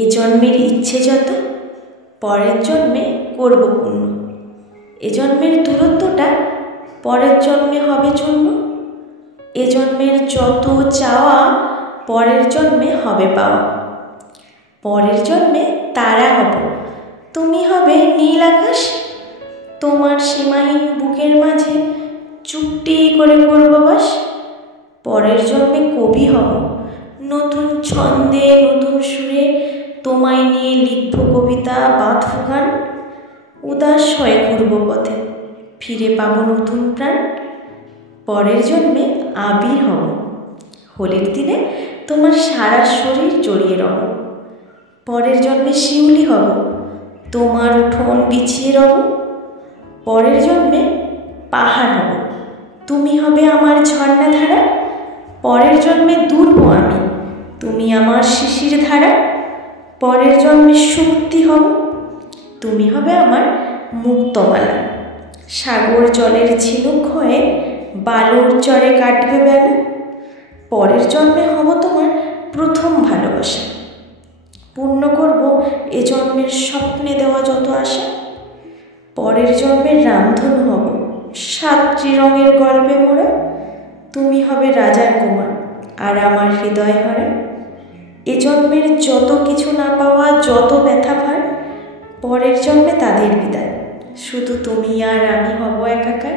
এ জন্মের ইচ্ছে যত, পরের জন্মে করব পূর্ণ। এ জন্মের দূরত্বটা পরের জন্মে হবে চূর্ণ। এ জন্মের যত চাওয়া পরের জন্মে হবে পাওয়া। পরের জন্মে তারা হব, তুমি হবে নীল আকাশ। তোমার সীমাহীন বুকের মাঝে চুপটি করে করব বাস। পরের জন্মে কবি হব, নতুন ছন্দে নতুন সুরে তোমায় নিয়ে লিখব কবিতা, বাঁধব গান। উদাস হয়ে ঘুরব পথে, ফিরে পাবো নতুন প্রাণ। পরের জন্মে আবির হব, হোলির দিনে তোমার সারা শরীর জড়িয়ে রব। পরের জন্মে শিউলি হব, তোমার উঠোন বিছিয়ে রব। পরের জন্মে পাহাড় হব, তুমি হবে আমার ঝর্ণা ধারা। পরের জন্মে দুর্ব আমি, তুমি আমার শিশির ধারা। পরের জন্মে শুক্তি হব, তুমি হবে আমার মুক্তমালা। সাগর জলের ঝিনুক হয়ে বালুর চরে কাটবে বেলা। পরের জন্মে হব তোমার প্রথম ভালোবাসা, পূর্ণ করব এ জন্মের স্বপ্নে দেওয়া যত আশা। পরের জন্মের রামধনু হব, 7টি রঙের গল্পে মোড়া। তুমি হবে রাজার কুমার আর আমার হৃদয় হারা। এ জন্মের যত কিছু না পাওয়া, যত ব্যথা ভার, পরের জন্মে তাদের বিদায়। শুধু তুমি আর আমি হব একাকার।